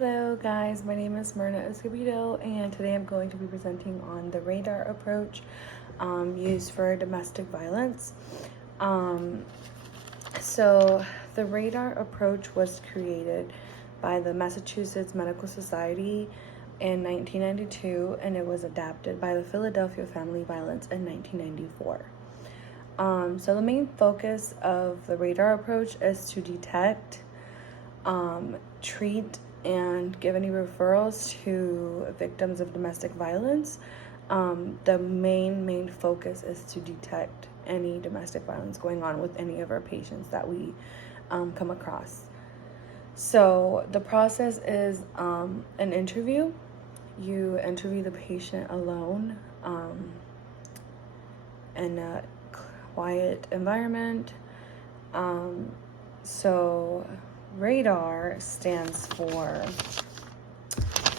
Hello guys, my name is Myrna Escobedo and today I'm going to be presenting on the radar approach used for domestic violence. So the radar approach was created by the Massachusetts Medical Society in 1992 and it was adapted by the Philadelphia Family Violence in 1994. So the main focus of the radar approach is to detect, treat, and give any referrals to victims of domestic violence. The main focus is to detect any domestic violence going on with any of our patients that we come across. So the process is an interview. You interview the patient alone in a quiet environment. So radar stands for,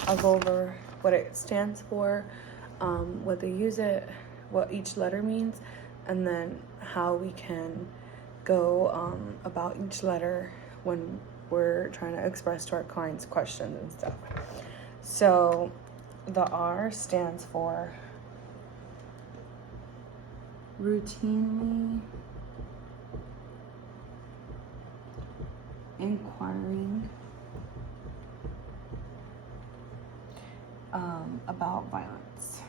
I'll go over what it stands for, what they use it, what each letter means, and then how we can go about each letter when we're trying to express to our clients questions and stuff. So the R stands for routinely inquiring about violence.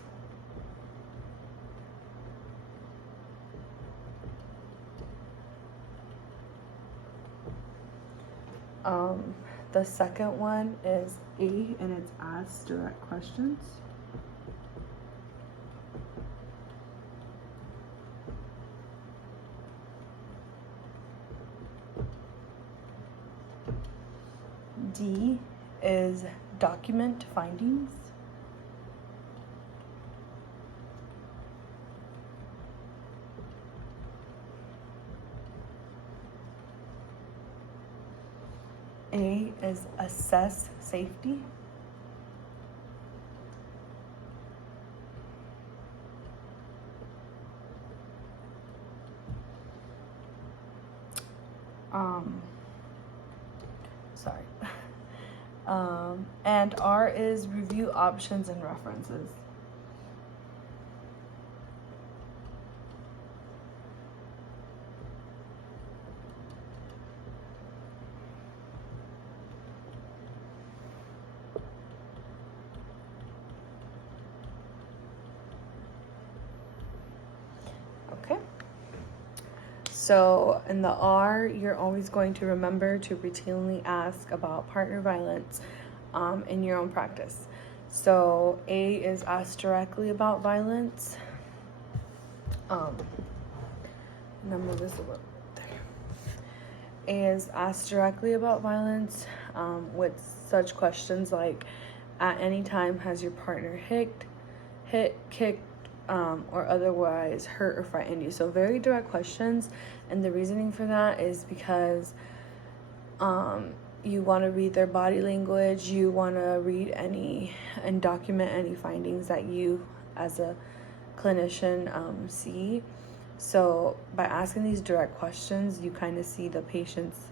The second one is A, and it's ask direct questions. D is document findings. A is assess safety. Sorry. And R is review options and references. Okay. So in the R, you're always going to remember to routinely ask about partner violence in your own practice. So A is ask directly about violence. Number this a little there. A is ask directly about violence with such questions like, at any time has your partner hit, kicked, or otherwise hurt or frightened you? So very direct questions, and the reasoning for that is because you want to read their body language, you want to read any and document any findings that you as a clinician see. So by asking these direct questions, you kind of see the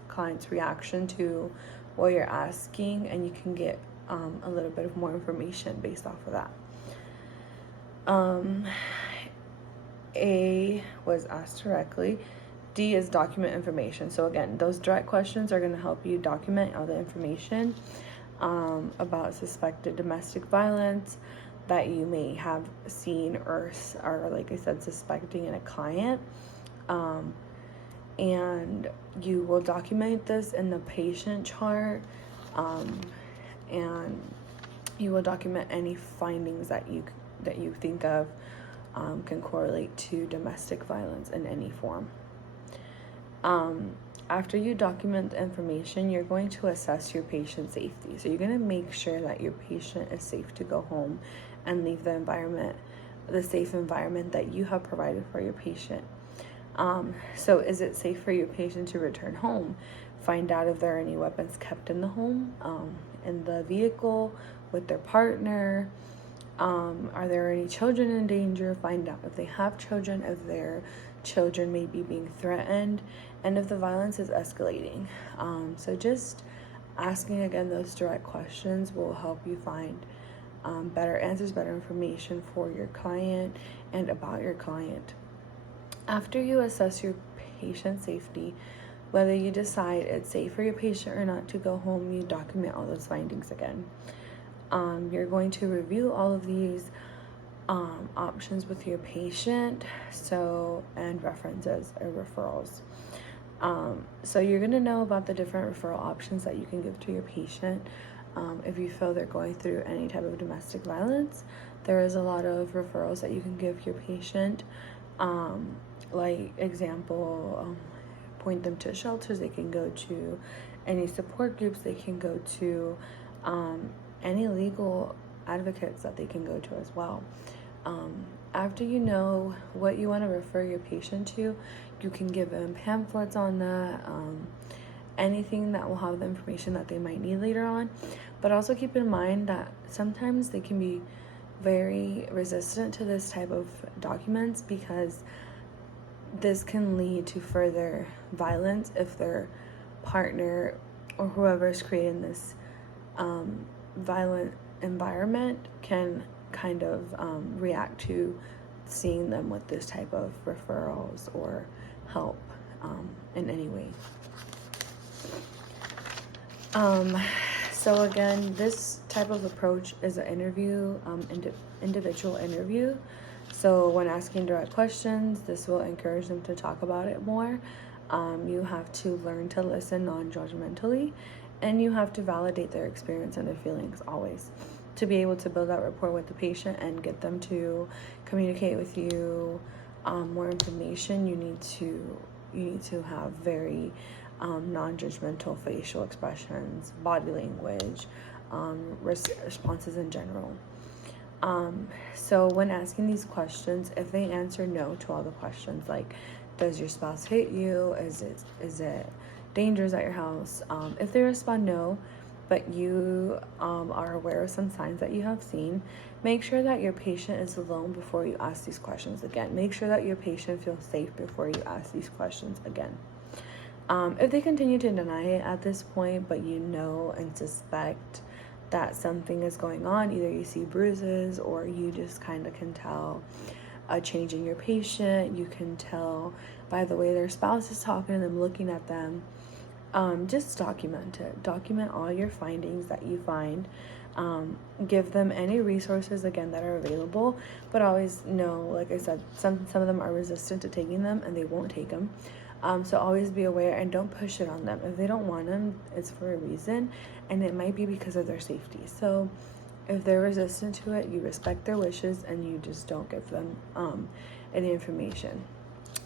client's reaction to what you're asking, and you can get a little bit of more information based off of that. A was asked directly. D is document information. So again, those direct questions are going to help you document all the information about suspected domestic violence that you may have seen or like I said, suspecting in a client. And you will document this in the patient chart, and you will document any findings that you think of can correlate to domestic violence in any form. After you document the information, you're going to assess your patient's safety. So you're going to make sure that your patient is safe to go home and leave the safe environment that you have provided for your patient. So is it safe for your patient to return home? Find out if there are any weapons kept in the home, in the vehicle, with their partner. Are there any children in danger? Find out if they have children, if their children may be being threatened, and if the violence is escalating. So just asking again those direct questions will help you find better answers, better information for your client and about your client. After you assess your patient safety, whether you decide it's safe for your patient or not to go home, you document all those findings again. You're going to review all of these options with your patient, and references or referrals. So you're going to know about the different referral options that you can give to your patient. If you feel they're going through any type of domestic violence, there is a lot of referrals that you can give your patient. Like example, point them to shelters, they can go to any support groups, they can go to any legal advocates that they can go to as well. After you know what you want to refer your patient to, you can give them pamphlets on that, anything that will have the information that they might need later on. But also keep in mind that sometimes they can be very resistant to this type of documents, because this can lead to further violence if their partner or whoever is creating this violent environment can kind of react to seeing them with this type of referrals or help in any way. So again, this type of approach is an interview, individual interview. So when asking direct questions, this will encourage them to talk about it more. You have to learn to listen non-judgmentally, and you have to validate their experience and their feelings always. To be able to build that rapport with the patient and get them to communicate with you more information, you need to have very non-judgmental facial expressions, body language, responses in general. So when asking these questions, if they answer no to all the questions, like does your spouse hit you, is it dangerous at your house, if they respond no, but you are aware of some signs that you have seen, make sure that your patient is alone before you ask these questions again. Make sure that your patient feels safe before you ask these questions again. If they continue to deny it at this point, but you know and suspect that something is going on, either you see bruises or you just kind of can tell a change in your patient, you can tell by the way their spouse is talking to them, looking at them, just document it. Document all your findings that you find. Give them any resources again that are available, but always know, like I said, some of them are resistant to taking them and they won't take them. So always be aware and don't push it on them. If they don't want them, it's for a reason, and it might be because of their safety. So if they're resistant to it, you respect their wishes and you just don't give them any information.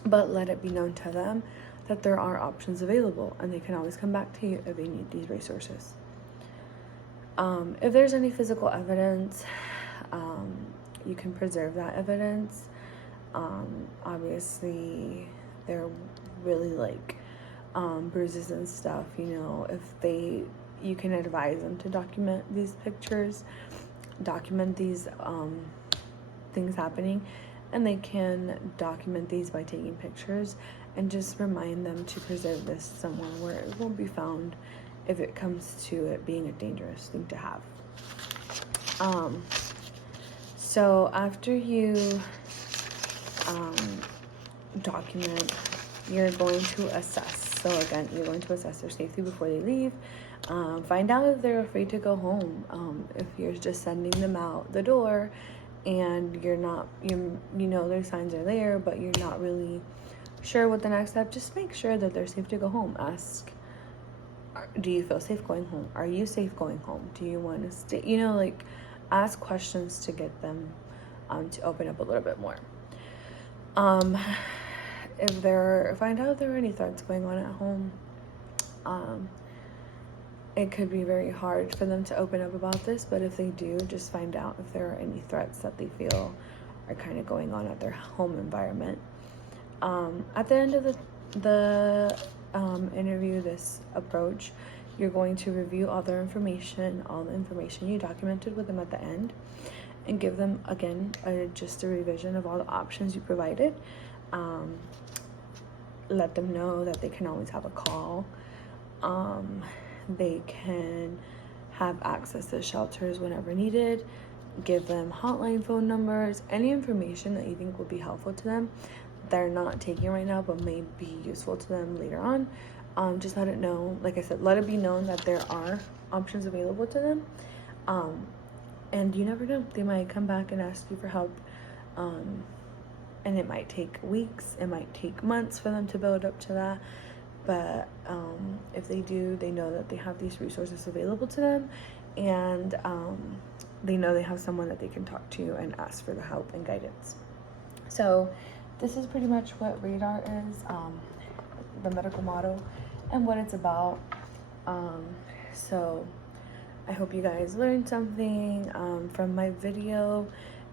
But let it be known to them that there are options available and they can always come back to you if they need these resources. If there's any physical evidence, you can preserve that evidence. Obviously, they're really like bruises and stuff, you can advise them to document these pictures, document these things happening, and they can document these by taking pictures and just remind them to preserve this somewhere where it won't be found if it comes to it being a dangerous thing to have. So after you document, you're going to assess. So again, you're going to assess their safety before they leave. Find out if they're afraid to go home. If you're just sending them out the door and you're not, their signs are there, but you're not really sure what the next step, just make sure that they're safe to go home. Ask, do you feel safe going home? Are you safe going home? Do you want to stay? Ask questions to get them to open up a little bit more. Find out if there are any threats going on at home. It could be very hard for them to open up about this, but if they do, just find out if there are any threats that they feel are kind of going on at their home environment. At the end of the interview, this approach, you're going to review all the information you documented with them at the end, and give them, again, just a revision of all the options you provided. Let them know that they can always have a call. They can have access to shelters whenever needed, give them hotline phone numbers, any information that you think will be helpful to them they're not taking right now but may be useful to them later on. Just let it know, like I said, let it be known that there are options available to them. And you never know, they might come back and ask you for help. And it might take weeks, it might take months for them to build up to that. But if they do, they know that they have these resources available to them, and they know they have someone that they can talk to and ask for the help and guidance. So this is pretty much what Radar is, the medical model and what it's about. So I hope you guys learned something from my video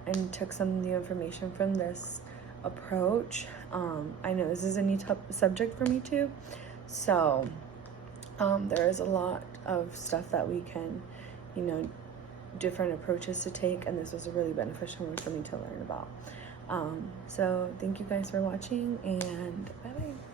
and took some new information from this approach. I know this is a new subject for me too, so there is a lot of stuff that we can, different approaches to take, and this was a really beneficial one for me to learn about. So thank you guys for watching, and bye bye.